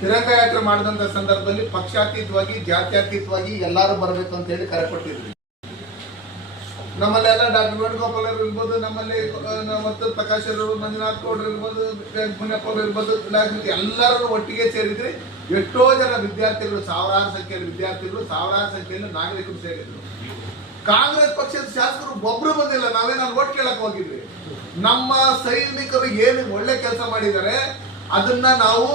ತಿರಂಗ ಯಾತ್ರೆ ಮಾಡಿದಂತ ಸಂದರ್ಭದಲ್ಲಿ ಪಕ್ಷಾತೀತವಾಗಿ ಜಾತ್ಯತೀತವಾಗಿ ಎಲ್ಲರೂ ಬರಬೇಕು ಅಂತ ಹೇಳಿ ಕರೆ ಕೊಟ್ಟಿದ್ವಿ. ನಮ್ಮಲ್ಲೆಲ್ಲ ಡಾಕ್ಟರ್ ವೇಣುಗೋಪಾಲ್ ಅವರು ಇರ್ಬೋದು, ನಮ್ಮಲ್ಲಿ ಮತ್ತು ಪ್ರಕಾಶ್ ಅವರು, ಮಂಜುನಾಥ್ ಗೌಡ್ರು ಇರ್ಬೋದು, ಮುನಿಯಪ್ಪ ಅವರು ಇರ್ಬೋದು, ಎಲ್ಲರೂ ಒಟ್ಟಿಗೆ ಸೇರಿದ್ರಿ. ಎಷ್ಟೋ ಜನ ವಿದ್ಯಾರ್ಥಿಗಳು, ಸಾವಿರಾರು ಸಂಖ್ಯೆಯಲ್ಲಿ ವಿದ್ಯಾರ್ಥಿಗಳು, ಸಾವಿರಾರು ಸಂಖ್ಯೆಯಲ್ಲಿ ನಾಗರಿಕರು ಸೇರಿದ್ರು. ಕಾಂಗ್ರೆಸ್ ಪಕ್ಷದ ಶಾಸಕರು ಒಬ್ರು ಬಂದಿಲ್ಲ. ನಾವೇನು ಓಟ್ ಕೇಳಕ್ ಹೋಗಿದ್ವಿ. ನಮ್ಮ ಸೈನಿಕರು ಏನು ಒಳ್ಳೆ ಕೆಲಸ ಮಾಡಿದ್ದಾರೆ ಅದನ್ನ ನಾವು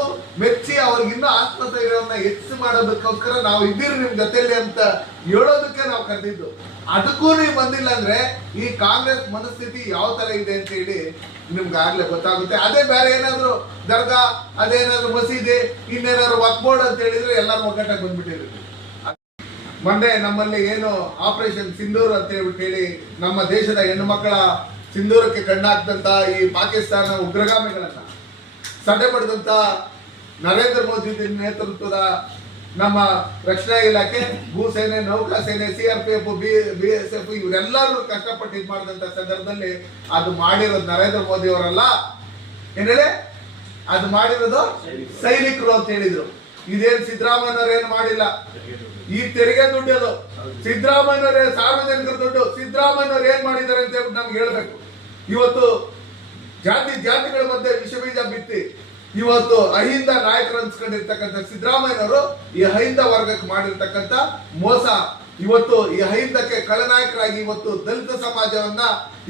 ಮೆಚ್ಚಿ ಅವ್ರಿಗಿನ್ನ ಆತ್ಮಸ್ಥೈರ್ಯವನ್ನ ಹೆಚ್ಚು ಮಾಡೋದಕ್ಕೋಸ್ಕರ ನಾವು ಇದ್ದೀರಿ ನಿಮ್ ಜೊತೆಯಲ್ಲಿ ಅಂತ ಹೇಳೋದಕ್ಕೆ ನಾವು ಕರೆದಿದ್ದು. ಅದಕ್ಕೂ ನೀವು ಬಂದಿಲ್ಲ ಅಂದ್ರೆ ಈ ಕಾಂಗ್ರೆಸ್ ಮನಸ್ಥಿತಿ ಯಾವ ತರ ಇದೆ ಅಂತ ಹೇಳಿ ನಿಮ್ಗೆ ಆಗ್ಲೇ ಗೊತ್ತಾಗುತ್ತೆ. ಅದೇ ಬೇರೆ ಏನಾದ್ರು ದರ್ಗಾ, ಅದೇನಾದ್ರು ಮಸೀದಿ, ಇನ್ನೇನಾದ್ರು ವಕ್ಫ್ ಬೋರ್ಡ್ ಅಂತ ಹೇಳಿದ್ರೆ ಎಲ್ಲರೂ ಒಗ್ಗಟ್ಟಾಗಿ ಬಂದ್ಬಿಟ್ಟಿರ್ತೀವಿ. ಮೊನ್ನೆ ನಮ್ಮಲ್ಲಿ ಏನು ಆಪರೇಷನ್ ಸಿಂಧೂರ್ ಅಂತ ಹೇಳಿ ನಮ್ಮ ದೇಶದ ಹೆಣ್ಣು ಮಕ್ಕಳ ಸಿಂಧೂರಕ್ಕೆ ಕಣ್ಣಾಕ್ದಂತ ಈ ಪಾಕಿಸ್ತಾನ ಉಗ್ರಗಾಮಿಗಳನ್ನ ಸಡೆ ಪಡೆದಂತ ನರೇಂದ್ರ ಮೋದಿ ನೇತೃತ್ವದ ನಮ್ಮ ರಕ್ಷಣಾ ಇಲಾಖೆ, ಭೂಸೇನೆ, ನೌಕಾಸೇನೆ, CRPF, BSF ಇವರೆಲ್ಲರೂ ಕಷ್ಟಪಟ್ಟು ಇದು ಮಾಡಿದಂತ ಸಂದರ್ಭದಲ್ಲಿ ಅದು ಮಾಡಿರೋದು ನರೇಂದ್ರ ಮೋದಿ ಅವರಲ್ಲ, ಏನ್ ಹೇಳಿ ಅದು ಮಾಡಿರೋದು ಸೈನಿಕರು ಅಂತ ಹೇಳಿದ್ರು. ಇದೇನು ಸಿದ್ದರಾಮಯ್ಯನವ್ರು ಏನು ಮಾಡಿಲ್ಲ. ಈ ತೆರಿಗೆ ದುಡ್ಡು ಅದು ಸಿದ್ದರಾಮಯ್ಯನವರೇ, ಸಾರ್ವಜನಿಕರ ದುಡ್ಡು. ಸಿದ್ದರಾಮಯ್ಯನವ್ರು ಏನ್ ಮಾಡಿದ್ದಾರೆ ಅಂತ ಹೇಳ್ಬಿಟ್ಟು ನಮ್ಗೆ ಹೇಳ್ಬೇಕು. ಇವತ್ತು ಜಾತಿಗಳ ಮಧ್ಯೆ ವಿಷಬೀಜ ಬಿತ್ತಿ ಇವತ್ತು ಅಹಿಂದ ನಾಯಕರು ಅನ್ಸ್ಕೊಂಡಿರ್ತಕ್ಕಂಥ ಸಿದ್ದರಾಮಯ್ಯನವರು ಈ ಅಹಿಂದ ವರ್ಗಕ್ಕೆ ಮಾಡಿರ್ತಕ್ಕಂಥ ಮೋಸ, ಇವತ್ತು ಈ ಅಹಿಂದಕ್ಕೆ ಖಳನಾಯಕರಾಗಿ ಇವತ್ತು ದಲಿತ ಸಮಾಜವನ್ನ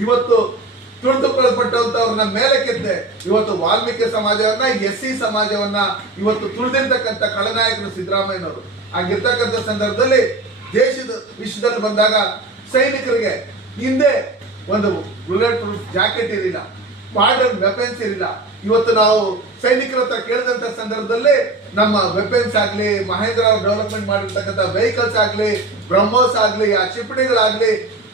ಇವತ್ತು ತುಳಿದುಕೊಳ್ಳಲ್ಪಟ್ಟಂತವ್ರನ್ನ ಮೇಲೆ ಕೆತ್ತೆ ಇವತ್ತು ವಾಲ್ಮೀಕಿ ಸಮಾಜವನ್ನ, SC ಸಮಾಜವನ್ನ ಇವತ್ತು ತುಳಿದಿರ್ತಕ್ಕಂಥ ಖಳನಾಯಕರು ಸಿದ್ದರಾಮಯ್ಯನವರು. ಆಗಿರ್ತಕ್ಕಂಥ ಸಂದರ್ಭದಲ್ಲಿ ದೇಶದ ವಿಷಯದಲ್ಲಿ ಬಂದಾಗ ಸೈನಿಕರಿಗೆ ಹಿಂದೆ ಒಂದು ಬುಲೆಟ್ ಪ್ರೂಫ್ ಜಾಕೆಟ್ ಇರಲಿಲ್ಲ, ಮಾಡರ್ನ್ ವೆಪನ್ಸ್ ಇರಲಿಲ್ಲ. ಇವತ್ತು ನಾವು ಸೈನಿಕರ ಹತ್ರ ಕೇಳಿದಂತ ಸಂದರ್ಭದಲ್ಲಿ ನಮ್ಮ ವೆಪನ್ಸ್ ಆಗ್ಲಿ, ಮಹೇಂದ್ರ ಅವರು ಡೆವಲಪ್ಮೆಂಟ್ ಮಾಡಿರ್ತಕ್ಕಂಥ ವೆಹಿಕಲ್ಸ್ ಆಗ್ಲಿ, ಬ್ರಹ್ಮೋಸ್ ಆಗ್ಲಿ, ಆ ಕ್ಷಿಪಣಿಗಳಾಗ್ಲಿ,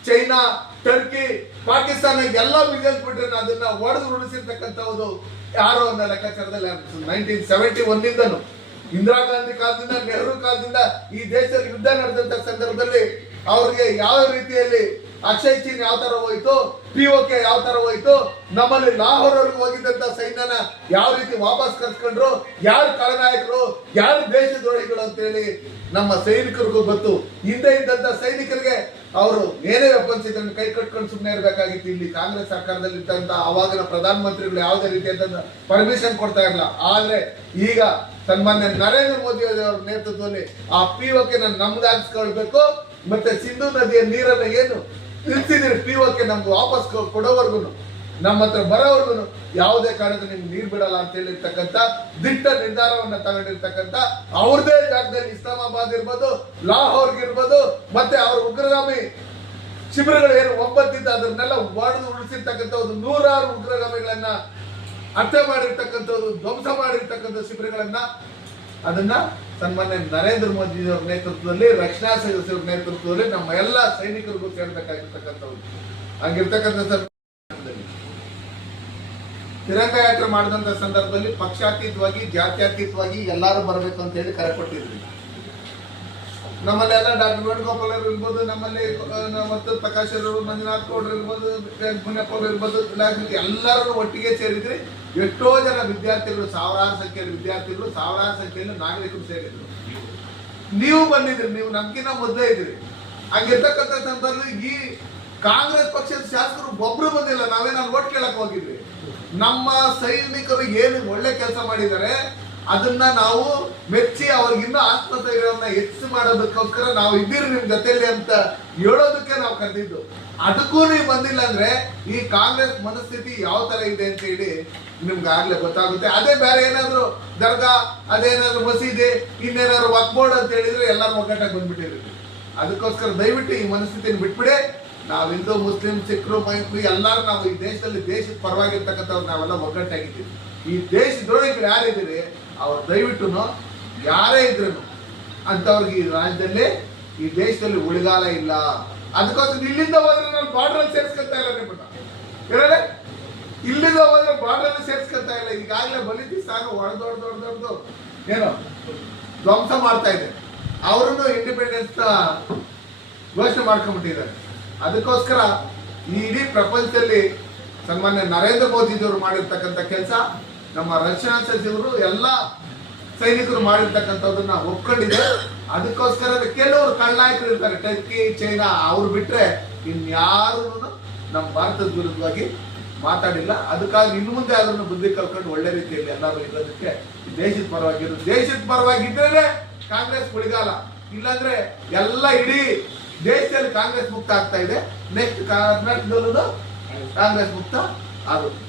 ಚೈನಾ, ಟರ್ಕಿ, ಪಾಕಿಸ್ತಾನ ಎಲ್ಲ ಮಿಸೈಲ್ಸ್ ಬಿಟ್ರೆ ಅದನ್ನ ಒಡೆದು ಉಳಿಸಿರ್ತಕ್ಕಂಥದ್ದು ಯಾರೋ ಒಂದು ಲೆಕ್ಕಾಚಾರದಲ್ಲಿ 1971 ಇಂದಿರಾ ಗಾಂಧಿ ಕಾಲದಿಂದ, ನೆಹರು ಕಾಲದಿಂದ ಈ ದೇಶದಲ್ಲಿ ಯುದ್ಧ ನಡೆದಂತ ಸಂದರ್ಭದಲ್ಲಿ ಅವ್ರಿಗೆ ಯಾವ ರೀತಿಯಲ್ಲಿ ಅಕ್ಷಯ್ ಚೀನ್ ಯಾವ ತರ ಹೋಯ್ತು, POK ಯಾವ ತರ ಹೋಯ್ತು, ನಮ್ಮಲ್ಲಿ ಲಾಹೋರ್ವರೆಗೂ ಹೋಗಿದ್ದಂತ ಸೈನ್ಯನ ಯಾವ ರೀತಿ ವಾಪಸ್ ಕರ್ಸ್ಕೊಂಡ್ರು, ಯಾರು ಖಳನಾಯಕರು, ಯಾರು ದೇಶದ್ರೋಹಿಗಳು ಅಂತ ಹೇಳಿ ನಮ್ಮ ಸೈನಿಕರಿಗೂ ಗೊತ್ತು. ಹಿಂದೆ ಇದ್ದಂತ ಸೈನಿಕರಿಗೆ ಅವರು ಏನೇ ವೆಪನ್ಸ್ ಇದನ್ನು ಕೈ ಕಟ್ಕೊಂಡು ಸುಮ್ಮನೆ ಇರಬೇಕಾಗಿತ್ತು. ಇಲ್ಲಿ ಕಾಂಗ್ರೆಸ್ ಸರ್ಕಾರದಲ್ಲಿ ಇದ್ದಂತ ಅವಾಗಿನ ಪ್ರಧಾನಮಂತ್ರಿಗಳು ಯಾವುದೇ ರೀತಿಯಾದಂತ ಪರ್ಮಿಷನ್ ಕೊಡ್ತಾ ಇರಲಿಲ್ಲ. ಆದ್ರೆ ಈಗ ಸನ್ಮಾನ್ಯ ನರೇಂದ್ರ ಮೋದಿ ಅವರ ನೇತೃತ್ವದಲ್ಲಿ ಆ POK ನಮ್ದಾಗಿಸ್ಕೊಳ್ಬೇಕು. ಮತ್ತೆ ಸಿಂಧೂ ನದಿಯ ನೀರನ್ನ ಏನು ನಿಲ್ಸಿದಿರಿ POK ನಮ್ಗೆ ವಾಪಸ್ ಕೊಡೋವರ್ಗು, ನಮ್ಮ ಹತ್ರ ಬರೋವರ್ಗು ಯಾವುದೇ ಕಾರಣಕ್ಕೆ ನಿಮ್ಗೆ ನೀರು ಬಿಡಲ್ಲ ಅಂತ ಹೇಳಿರ್ತಕ್ಕಂಥ ದಿಟ್ಟ ನಿರ್ಧಾರವನ್ನ ತಗೊಂಡಿರ್ತಕ್ಕಂಥ ಅವ್ರದೇ ಜಾಗದಲ್ಲಿ ಇಸ್ಲಾಮಾಬಾದ್ ಇರ್ಬೋದು, ಲಾಹೋರ್ ಇರ್ಬೋದು, ಮತ್ತೆ ಅವ್ರ ಉಗ್ರಗಾಮಿ ಶಿಬಿರಗಳು ಏನು 9 ಅದನ್ನೆಲ್ಲ ಒಡೆದು ಉಳಿಸಿರ್ತಕ್ಕಂಥದ್ದು, 100 ಉಗ್ರಗಾಮಿಗಳನ್ನ ಹತ್ಯೆ ಮಾಡಿರ್ತಕ್ಕಂಥದ್ದು, ಧ್ವಂಸ ಮಾಡಿರ್ತಕ್ಕಂಥ ಶಿಬಿರಗಳನ್ನ ಅದನ್ನ ಸನ್ಮಾನ್ಯ ನರೇಂದ್ರ ಮೋದಿ ಅವರ ನೇತೃತ್ವದಲ್ಲಿ, ರಕ್ಷಣಾ ಸದಸ್ಯರ ನೇತೃತ್ವದಲ್ಲಿ ನಮ್ಮ ಎಲ್ಲ ಸೈನಿಕರಿಗೂ ಸೇರ್ಬೇಕಾಗಿರ್ತಕ್ಕಂಥದ್ದು. ಹಂಗಿರ್ತಕ್ಕಂಥ ತಿರಂಗ ಯಾತ್ರೆ ಮಾಡಿದಂತ ಸಂದರ್ಭದಲ್ಲಿ ಪಕ್ಷಾತೀತವಾಗಿ ಜಾತ್ಯತೀತವಾಗಿ ಎಲ್ಲರೂ ಬರಬೇಕು ಅಂತ ಹೇಳಿ ಕರೆ ಕೊಟ್ಟಿದ್ವಿ. ನಮ್ಮಲ್ಲೆಲ್ಲ ಡಾಕ್ಟರ್ ವೇಣುಗೋಪಾಲ್ ಅವರು ಇರ್ಬೋದು, ನಮ್ಮಲ್ಲಿ ಮತ್ತು ಪ್ರಕಾಶ್ ಅವರು, ಮಂಜುನಾಥ್ ಗೌಡ್ರು ಇರ್ಬೋದು, ಮುನಿಯಪ್ಪ ಅವರು ಇರ್ಬೋದು, ಎಲ್ಲರೂ ಒಟ್ಟಿಗೆ ಸೇರಿದ್ರಿ. ಎಷ್ಟೋ ಜನ ವಿದ್ಯಾರ್ಥಿಗಳು, ಸಾವಿರಾರು ಸಂಖ್ಯೆಯಲ್ಲಿ ವಿದ್ಯಾರ್ಥಿಗಳು, ಸಾವಿರಾರು ಸಂಖ್ಯೆಯಲ್ಲಿ ನಾಗರಿಕರು ಸೇರಿದ್ರು. ನೀವು ಬಂದಿದ್ರಿ, ನೀವು ನಮ್ಗಿನ್ನ ಮೊದಲೇ ಇದ್ರಿ. ಹಂಗಿರ್ತಕ್ಕಂಥ ಸಂದರ್ಭದಲ್ಲಿ ಈ ಕಾಂಗ್ರೆಸ್ ಪಕ್ಷದ ಶಾಸಕರು ಒಬ್ರು ಬಂದಿಲ್ಲ. ನಾವೇನು ಓಟ್ ಕೇಳಕ್ ಹೋಗಿದ್ವಿ. ನಮ್ಮ ಸೈನಿಕರು ಏನು ಒಳ್ಳೆ ಕೆಲಸ ಮಾಡಿದ್ದಾರೆ ಅದನ್ನ ನಾವು ಮೆಚ್ಚಿ ಅವ್ರಿಗಿನ್ನ ಆತ್ಮಸ್ಥೈರ್ಯವನ್ನ ಹೆಚ್ಚು ಮಾಡೋದಕ್ಕೋಸ್ಕರ ನಾವು ಇದ್ದೀರಿ ನಿಮ್ ಜೊತೆಯಲ್ಲಿ ಅಂತ ಹೇಳೋದಕ್ಕೆ ನಾವು ಕರೆದಿದ್ದು. ಅದಕ್ಕೂ ನೀವು ಬಂದಿಲ್ಲ ಅಂದ್ರೆ ಈ ಕಾಂಗ್ರೆಸ್ ಮನಸ್ಥಿತಿ ಯಾವ ತರ ಇದೆ ಅಂತ ಹೇಳಿ ನಿಮ್ಗೆ ಆಗ್ಲೇ ಗೊತ್ತಾಗುತ್ತೆ. ಅದೇ ಬೇರೆ ಏನಾದ್ರು ದರ್ಗಾ, ಅದೇನಾದ್ರು ಮಸೀದಿ, ಇನ್ನೇನಾದ್ರು ವಕ್ಫ್ ಬೋರ್ಡ್ ಅಂತ ಹೇಳಿದ್ರೆ ಎಲ್ಲರೂ ಒಗ್ಗಟ್ಟಾಗಿ ಬಂದ್ಬಿಟ್ಟಿರ್ತೀವಿ. ಅದಕ್ಕೋಸ್ಕರ ದಯವಿಟ್ಟು ಈ ಮನಸ್ಥಿತಿನ ಬಿಟ್ಬಿಡಿ. ನಾವು ಹಿಂದೂ, ಮುಸ್ಲಿಂ, ಸಿಖ್ರು, ಮೈತ್ರಿ ಎಲ್ಲರೂ ನಾವು ಈ ದೇಶದಲ್ಲಿ ದೇಶದ ಪರವಾಗಿರ್ತಕ್ಕಂಥವ್ರು ನಾವೆಲ್ಲ ಒಗ್ಗಟ್ಟಾಗಿದ್ದೀವಿ. ಈ ದೇಶದೊಳಗೆ ಯಾರಿದ್ದೀರಿ ಅವ್ರು ದಯವಿಟ್ಟು ಯಾರೇ ಇದ್ರು ಅಂತವ್ರಿಗೆ ಈ ರಾಜ್ಯದಲ್ಲಿ, ಈ ದೇಶದಲ್ಲಿ ಉಳಿಗಾಲ ಇಲ್ಲ. ಅದಕ್ಕೋಸ್ಕರ ಇಲ್ಲಿಂದ ಹೋದ್ರೆ ನಾನು ಬಾರ್ಡರ್ ಸೇರ್ಸ್ಕೊತಾ ಇಲ್ಲ ನಿಮ್ಮನ್ನ, ಇಲ್ಲಿಂದ ಹೋದ್ರೆ ಬಾರ್ಡರ್ ಸೇರ್ಸ್ಕೊತಾ ಇಲ್ಲ. ಈಗಾಗಲೇ ಬಲಿತಿಸ್ತಾನ ಹೊಡೆದೊಡ್ದು ಏನೋ ಧ್ವಂಸ ಮಾಡ್ತಾ ಇದೆ. ಅವರನ್ನು ಇಂಡಿಪೆಂಡೆನ್ಸ್ ಘೋಷಣೆ ಮಾಡ್ಕೊಂಡ್ಬಿಟ್ಟಿದ್ದಾರೆ. ಅದಕ್ಕೋಸ್ಕರ ಈ ಇಡೀ ಪ್ರಪಂಚದಲ್ಲಿ ಸನ್ಮಾನ್ಯ ನರೇಂದ್ರ ಮೋದಿಜಿಯವರು ಮಾಡಿರ್ತಕ್ಕಂಥ ಕೆಲಸ ನಮ್ಮ ರಕ್ಷಣಾ ಸಚಿವರು ಎಲ್ಲ ಸೈನಿಕರು ಮಾಡಿರ್ತಕ್ಕಂಥದ್ದನ್ನ ಒಪ್ಕೊಂಡಿದೆ. ಅದಕ್ಕೋಸ್ಕರ ಕೆಲವರು ಕಳ್ಳನಾಯಕರು ಇರ್ತಾರೆ, ಟರ್ಕಿ, ಚೈನಾ, ಅವ್ರು ಬಿಟ್ರೆ ಇನ್ಯಾರು ನಮ್ಮ ಭಾರತದ ವಿರುದ್ಧವಾಗಿ ಮಾತಾಡಿಲ್ಲ. ಅದಕ್ಕಾಗಿ ಇನ್ನು ಮುಂದೆ ಅದನ್ನು ಬುದ್ಧಿ ಕಲ್ಕೊಂಡು ಒಳ್ಳೆ ರೀತಿಯಲ್ಲಿ ಎಲ್ಲರೂ ಇರೋದಕ್ಕೆ ದೇಶದ ಪರವಾಗಿದ್ದರೆ ಕಾಂಗ್ರೆಸ್ ಉಳಿಗಾಲ, ಇಲ್ಲಾಂದ್ರೆ ಎಲ್ಲ ಇಡೀ ದೇಶದಲ್ಲಿ ಕಾಂಗ್ರೆಸ್ ಮುಕ್ತ ಆಗ್ತಾ ಇದೆ. ನೆಕ್ಸ್ಟ್ ಕರ್ನಾಟಕದಲ್ಲೂ ಕಾಂಗ್ರೆಸ್ ಮುಕ್ತ ಆಗುತ್ತೆ.